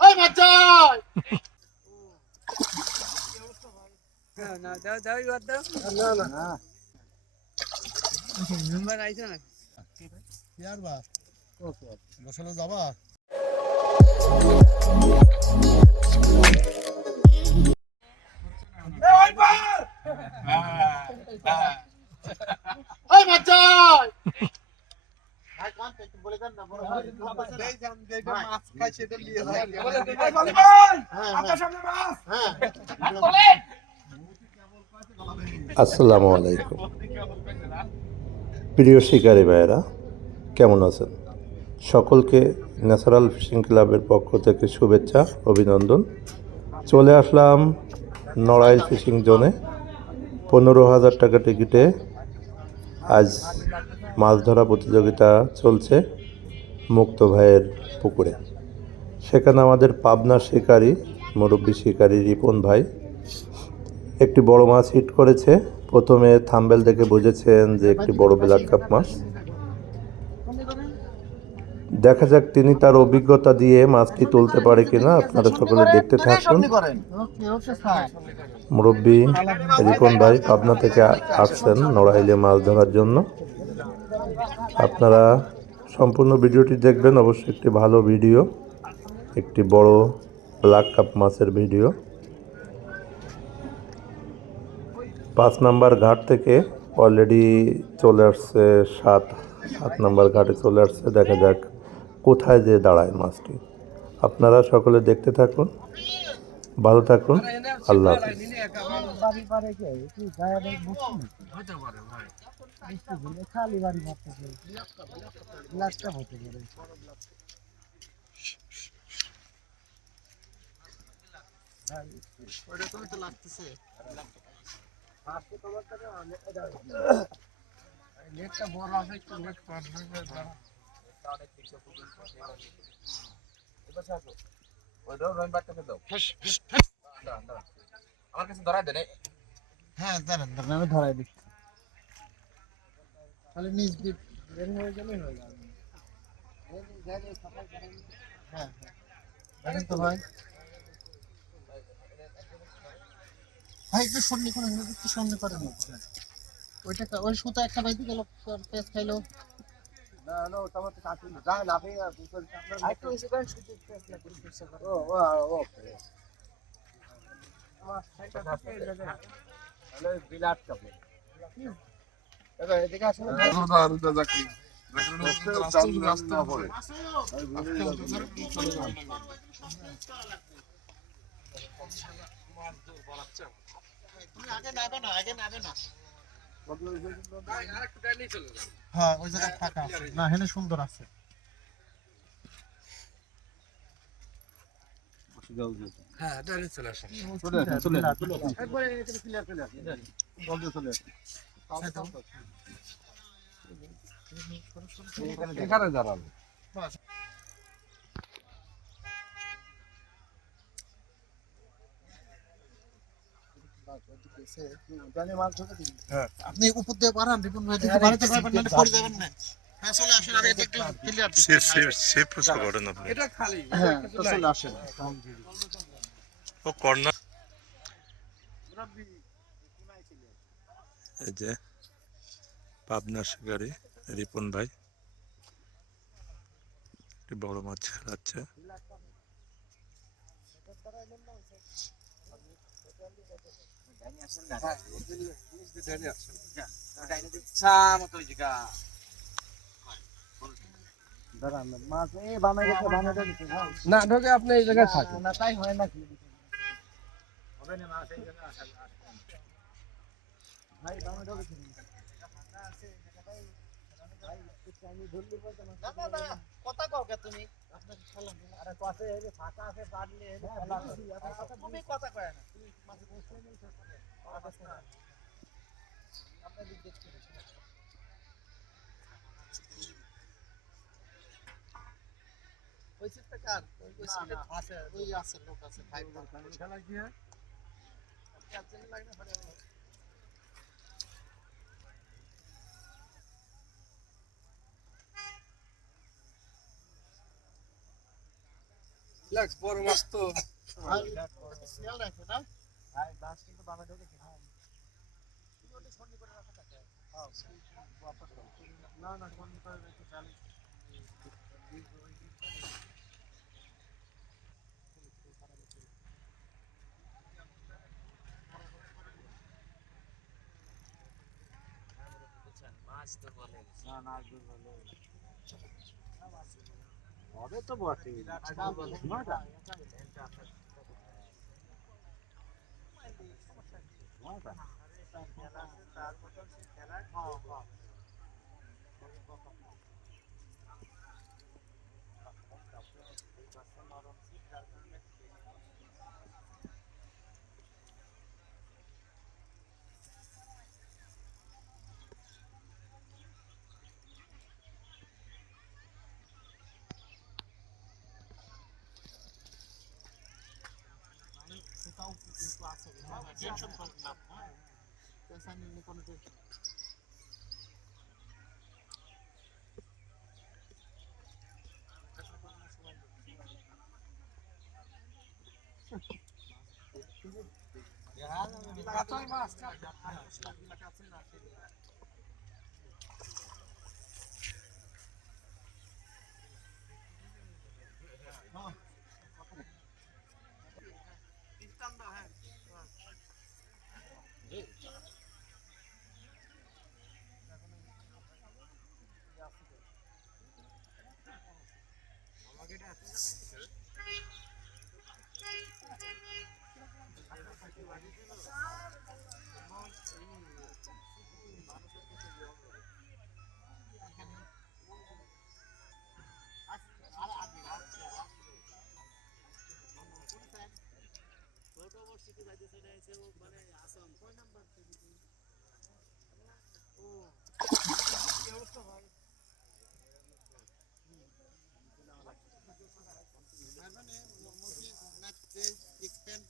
ওই বাচ্চাই না দাও দাও এবার দাও না না মেম্বার আইছো না আর বা বসলে যাবা ওই বাচ্চাই আসসালামু আলাইকুম। প্রিয় শিকারী ভাইয়েরা, কেমন আছেন? সকলকে ন্যাচারাল ফিশিং ক্লাবের পক্ষ থেকে শুভেচ্ছা, অভিনন্দন। চলে আসলাম নড়াইল ফিশিং জোনে। পনেরো হাজার টাকা টিকিটে আজ মাছ ধরা প্রতিযোগিতা চলছে মুক্ত ভাইয়ের পুকুরে। সেখানে আমাদের পাবনা শিকারী, মুরব্বী শিকারী রিপন ভাই একটি বড় মাছ হিট করেছে। প্রথমে থাম্বেল দেখে বুঝেছেন যে একটি বড় ব্ল্যাক কাপ মাছ। দেখা যাক তিনি তার অভিজ্ঞতা দিয়ে মাছটি তুলতে পারে কিনা। আপনারা সকলে দেখতে থাকুন। মুরব্বী রিপন ভাই পাবনা থেকে আসছেন নড়াইলে মাছ ধরার জন্য। আপনারা সম্পূর্ণ ভিডিওটি দেখবেন। অবশ্যই একটি ভালো ভিডিও, একটি বড় ব্ল্যাক কাপ মাছের ভিডিও। পাঁচ নাম্বার ঘাট থেকে অলরেডি চলে আসছে সাত সাত নাম্বার ঘাটে চলে আসছে। দেখা যাক কোথায় যে দাঁড়ায় মাছটি। আপনারা সকলে দেখতে থাকুন, ভালো থাকুন। আল্লাহ হাফিজ। বাড়ি পারে কে কি গায়ে পারে। ভাই খালি বাড়ি মারতেছে লাস্টটা হতে পারে ওটা তুমি তো লাগতেছে নেটটা বড় আছে একটু নেট পারবে হ্যাঁ দাঁড়ান দাঁড়ান আমি ধরাই দিচ্ছি তাহলে নিজ দ্বীপ বের হয়ে গেলে হয়ে যাবে। হ্যাঁ হ্যাঁ। দেখেন তো ভাই? ভাই একটু সন্নি করেন একটু সন্নি করেন ওইটা ওই সুতা একটা বাইতে গেল পেস খাইলো। বিরাট কাপড় হ্যাঁ ওই জায়গায় ফাঁকা আছে না হেনে সুন্দর আছে হ্যাঁ চলে আসেন ক্লিয়ার চলে আসে চলে আসে। এখানে দাঁড়াবে আপনি উপর দিয়ে পারান রিপন ভাই দিকে বাড়িতে পারবেন না পড়ে যাবেন না। হ্যাঁ চলে আসেন আরে এটা একটু ক্লিয়ার এটা খালি হ্যাঁ তো চলে আসেন ও কর্নার এই যে পাবনা শিকারি রিপন ভাই। একটি বড় মাছ খেলাচ্ছে। মাছ এই না ঢোকে আপনি এই জায়গায় থাকেন। না তাই হয় নাকি? ভাই বানাই গেছে কথা কও কে তুমি? আপনাকে সালাম আরে কথা যে ফাঁকা আছে পারলে তুমি কথা কয় না। তুমি মাঝে বসে নেই আপনার জিজ্ঞেস করেছি ওই সিটটা কার? ওই ওই সিটে আছে ওই আছে লোক আছে ফাইভ খেলা কি হয়? একজন লাগে না রিল্যাক্স বড় মাছ তো। ভাই স্মেল রাখে না না না সন্ধি করে রেখে চালিয়ে হবে তো বটে সেটাও আছে টেনশন করেন না হ্যাঁ টেনশন নিয়ে কোনো টেনশন কাঁচাই মাছ কাঁচাই মাছ মানে মফিজ না এক্সপ্যান্ড গুছালাম মফিজ হ্যাঁ হ্যাঁ আমি করতে পেলাম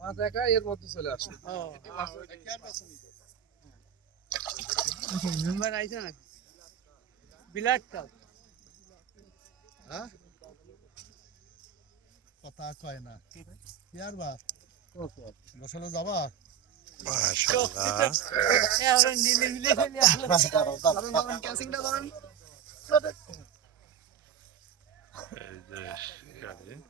মাছ একা এর মধ্যে চলে আসে। মেম্বার আইছে না বিলাট কাপ কথা কয় না। ইয়ার বা? গোসলে যাবা? মাশাআল্লাহ। এ আমরা